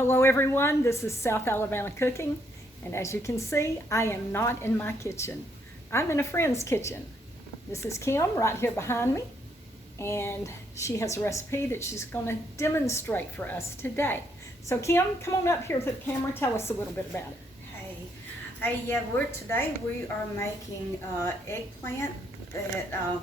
Hello everyone, this is South Alabama Cooking, and as you can see, I am not in my kitchen. I'm in a friend's kitchen. This is Kim right here behind me, and she has a recipe that she's going to demonstrate for us today. So Kim, come on up here to the camera, tell us a little bit about it. Hey, today we are making eggplant.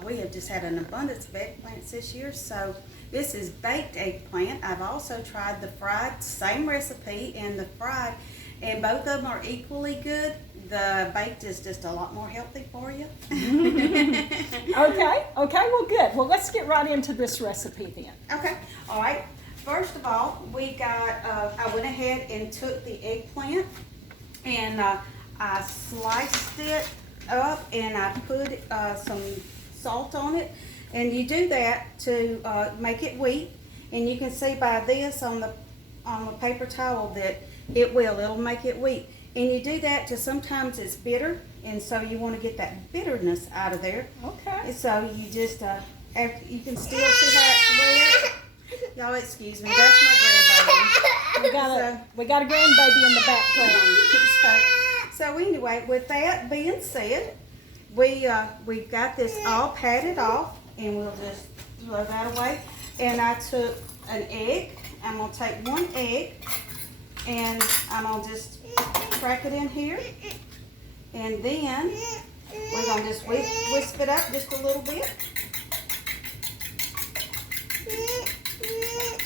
We have just had an abundance of eggplants this year, so this is baked eggplant. I've also tried the fried, same recipe, and the fried, and both of them are equally good. The baked is just a lot more healthy for you. Okay, well good. Well, let's get right into this recipe then. Okay, all right. First of all, I went ahead and took the eggplant and I sliced it up and I put some salt on it. And you do that to make it weak. And you can see by this on the paper towel that it'll make it weak. And you do that to sometimes it's bitter, and so you want to get that bitterness out of there. Okay. And so you just you can still see how it's wet. Y'all excuse me, that's my grandbaby. We got a grandbaby in the background. So anyway, with that being said, we've got this all patted off, and we'll just throw that away. And I took an egg. I'm gonna take one egg, and I'm gonna just crack it in here, and then we're gonna just whisk it up just a little bit.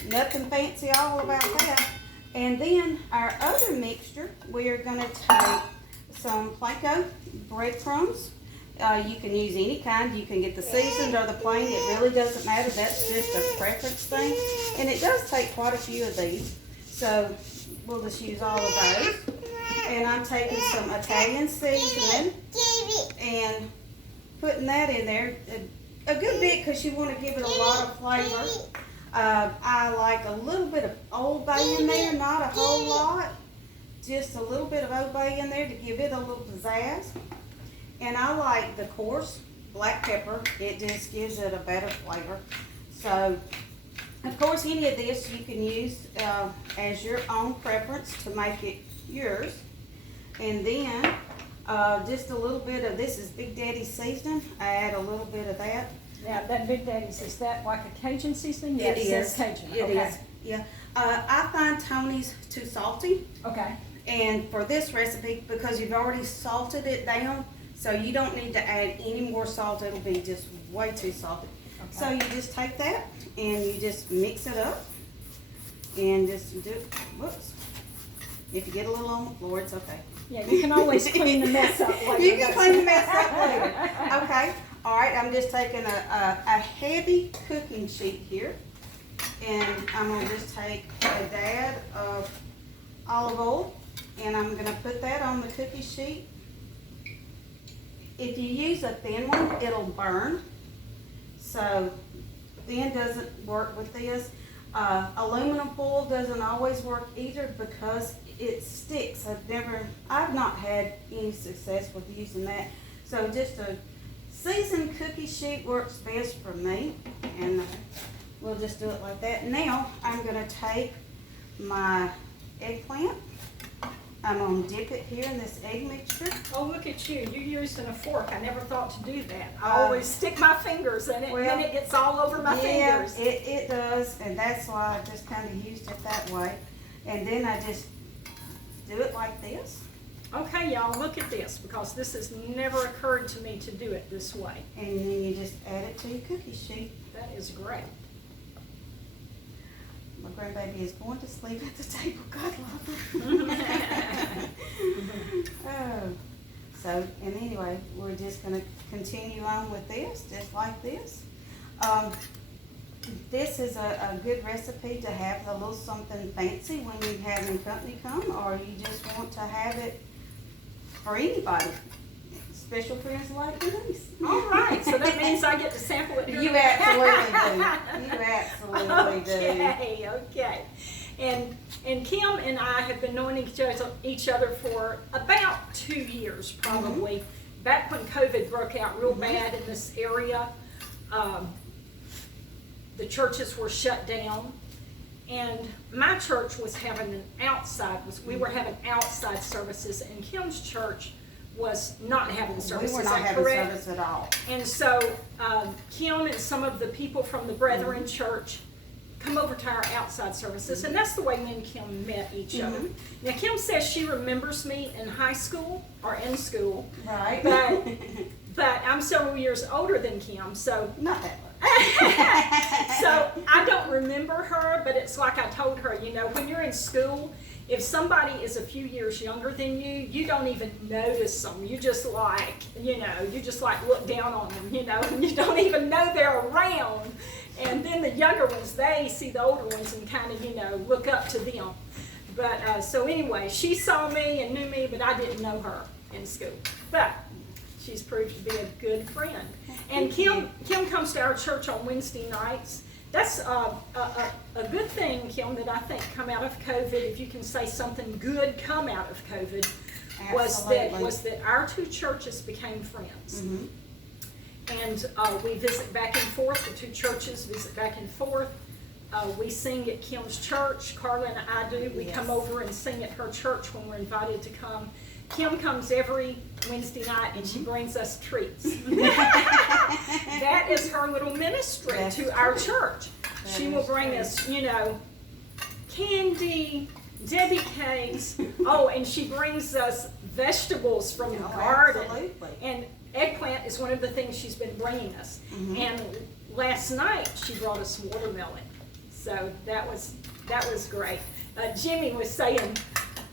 Nothing fancy all about that. And then our other mixture, we are going to take some panko breadcrumbs. You can use any kind. You can get the seasoned or the plain. It really doesn't matter. That's just a preference thing. And it does take quite a few of these. So we'll just use all of those. And I'm taking some Italian seasoning and putting that in there. A good bit because you want to give it a lot of flavor. I like a little bit of Old Bay in there, not a whole lot. Just a little bit of Old Bay in there to give it a little pizzazz. And I like the coarse black pepper. It just gives it a better flavor. So, of course, any of this you can use as your own preference to make it yours. And then just a little bit of, this is Big Daddy seasoning. I add a little bit of that. Now, that Big Daddy's, is that like a Cajun seasoning? It is. It says Cajun. It is. Yeah. I find Tony's too salty. Okay. And for this recipe, because you've already salted it down, so you don't need to add any more salt. It'll be just way too salty. Okay. So you just take that and you just mix it up and just do, whoops. If you get a little on the floor, it's okay. Yeah, you can always clean the mess up later. You can clean the mess up later. Okay. All right, I'm just taking a heavy cooking sheet here, and I'm going to just take a dab of olive oil, and I'm going to put that on the cookie sheet. If you use a thin one, it'll burn, so thin doesn't work with this. Aluminum foil doesn't always work either because it sticks. I've not had any success with using that, so just a seasoned cookie sheet works best for me, and we'll just do it like that. Now I'm going to take my eggplant. I'm going to dip it here in this egg mixture. Oh, look at you. You're using a fork. I never thought to do that. I always stick my fingers in it, and then it gets all over my fingers. Yeah, it does, and that's why I just kind of used it that way. And then I just do it like this. Okay, y'all, look at this, because this has never occurred to me to do it this way. And then you just add it to your cookie sheet. That is great. My grandbaby is going to sleep at the table. God love her. Oh. So, and anyway, we're just going to continue on with this, just like this. This is a good recipe to have a little something fancy when you're having company come, or you just want to have it for anybody. Special friends like Denise. All right, so that means I get to sample it here. You absolutely do. You absolutely do. Okay. And Kim and I have been knowing each other for about 2 years, probably. Mm-hmm. Back when COVID broke out real bad in this area, the churches were shut down, And my church was having we were having outside services, and Kim's church was not having services. We were not having service at all. And so Kim and some of the people from the Brethren Church come over to our outside services, and that's the way me and Kim met each other. Now Kim says she remembers me in high school or in school, Right. but I'm several years older than Kim, so Not that much. so I don't remember her, but it's like I told her, you know, when you're in school, if somebody is a few years younger than you, you don't even notice them. You just like, you know, you just like look down on them, you know, and you don't even know they're around. And then the younger ones, they see the older ones and kind of, you know, look up to them. But so anyway, she saw me and knew me, but I didn't know her in school. But she's proved to be a good friend. And Kim comes to our church on Wednesday nights. That's a good thing, Kim, that I think come out of COVID, if you can say something good come out of COVID, was that our two churches became friends. And we visit back and forth. The two churches visit back and forth. We sing at Kim's church. Carla and I do. We come over and sing at her church when we're invited to come. Kim comes every Wednesday night and she brings us treats. That is her little ministry to our church. She will bring us, you know, candy, Debbie cakes. Oh, and she brings us vegetables from the garden. Absolutely. And eggplant is one of the things she's been bringing us. And last night she brought us watermelon. So that was great. Jimmy was saying,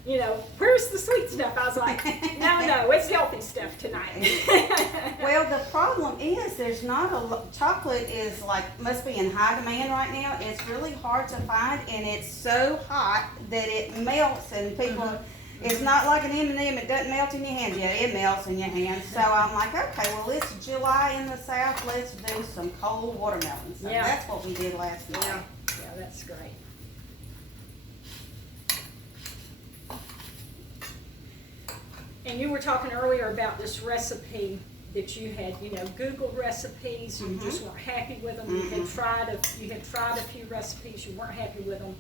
you know, where's the sweet stuff? I was like, no, it's healthy stuff tonight. Well, the problem is there's not chocolate is must be in high demand right now. It's really hard to find, and it's so hot that it melts, and people, it's not like an M&M, it doesn't melt in your hands yet, it melts in your hands. So I'm like, okay, well, it's July in the South, let's do some cold watermelon. So that's what we did last night. Yeah, that's great. And you were talking earlier about this recipe that you had, you know, Googled recipes. You just weren't happy with them. You had tried a few recipes. You weren't happy with them,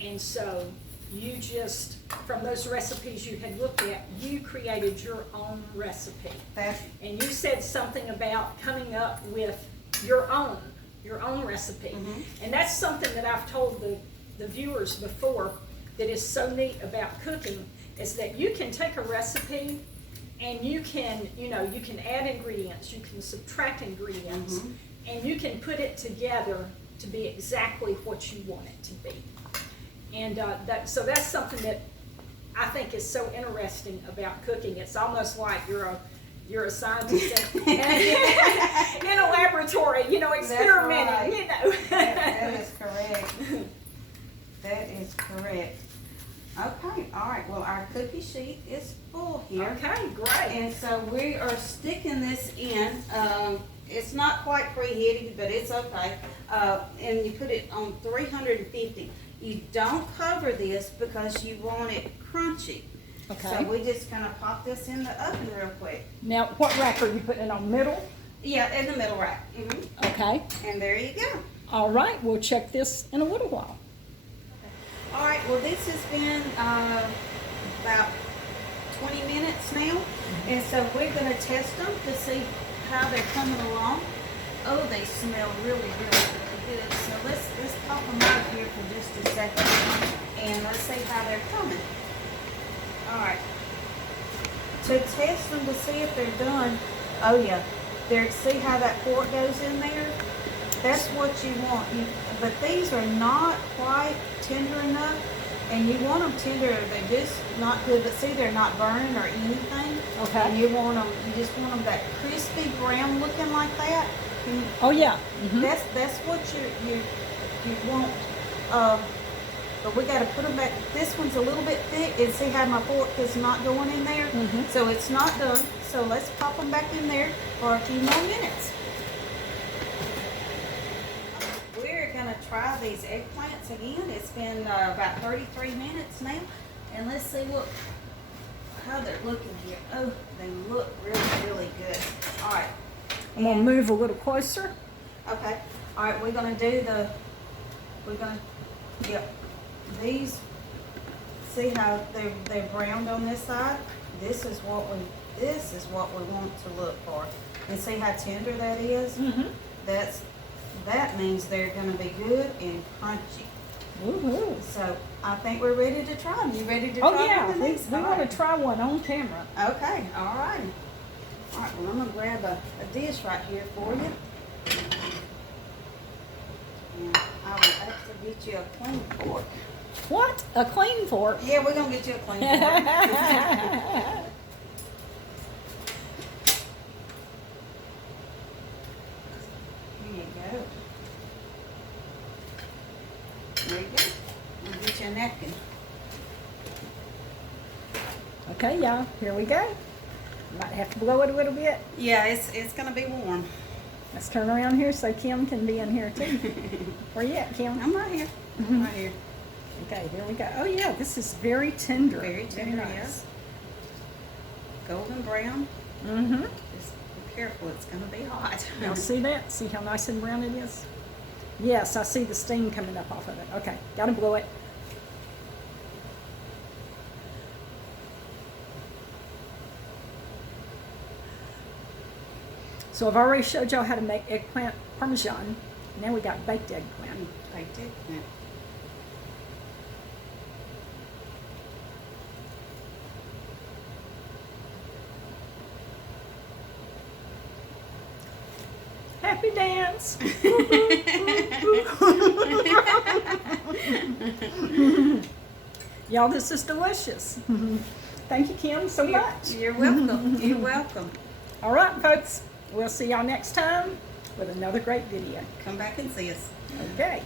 and so you just, from those recipes you had looked at, you created your own recipe. And you said something about coming up with your own recipe, and that's something that I've told the viewers before that is so neat about cooking. Is that you can take a recipe and you can, you know, you can add ingredients, you can subtract ingredients, and you can put it together to be exactly what you want it to be. And so that's something that I think is so interesting about cooking. It's almost like you're a scientist in a laboratory, you know, experimenting, you know. That is correct. That is correct. Okay, all right, well, our cookie sheet is full here. Okay, great. And so we are sticking this in. It's not quite preheated, but it's okay. And you put it on 350. You don't cover this because you want it crunchy. Okay. So we're just gonna pop this in the oven real quick. Now, what rack are you putting it on? Middle? Yeah, in the middle rack. Okay. And there you go. All right, we'll check this in a little while. All right, well, this has been about 20 minutes now, and so we're going to test them to see how they're coming along. Oh, they smell really, really good. So let's pop them out here for just a second, and let's see how they're coming. All right. To test them to see if they're done, oh yeah, see how that fork goes in there? That's what you want. But these are not quite tender enough, and you want them tender. They're just not good. But see, they're not burning or anything. Okay. And you just want them that crispy brown looking like that. Oh yeah. That's what you want. But we got to put them back. This one's a little bit thick, and see how my fork is not going in there. So it's not done. So let's pop them back in there for a few more minutes. We're going to try these eggplants again. It's been about 33 minutes now. And let's see how they're looking here. Oh, they look really, really good. All right. I'm going to move a little closer. Okay. All right, we're going to Yep. These, see how they're browned on this side? This is what we want to look for. And see how tender that is? Mm-hmm. That means they're gonna be good and crunchy. Woo-hoo. So I think we're ready to try them. You ready to Oh try yeah, them? we All want right. to try one on camera. Okay, all right. All right, well, I'm gonna grab a dish right here for you. And I will have to get you a clean fork. What? A clean fork? Yeah, we're gonna get you a clean fork. Here you go. There you go. We'll get you a napkin. Okay, y'all, here we go. Might have to blow it a little bit. Yeah, it's gonna be warm. Let's turn around here so Kim can be in here too. Where you at, Kim? I'm right here. Mhm. Right here. Okay, here we go. Oh yeah, this is very tender. Very tender, nice. yes. Golden brown. Mm-hmm. Just be careful, it's gonna be hot. Y'all see that? See how nice and brown it is? Yes, I see the steam coming up off of it. Okay, gotta blow it. So I've already showed y'all how to make eggplant parmesan. Now we got baked eggplant. Baked eggplant. Happy dance! Y'all, this is delicious. Thank you, Kim, so much. You're welcome. You're welcome. All right, folks, we'll see y'all next time with another great video. Come back and see us. Okay.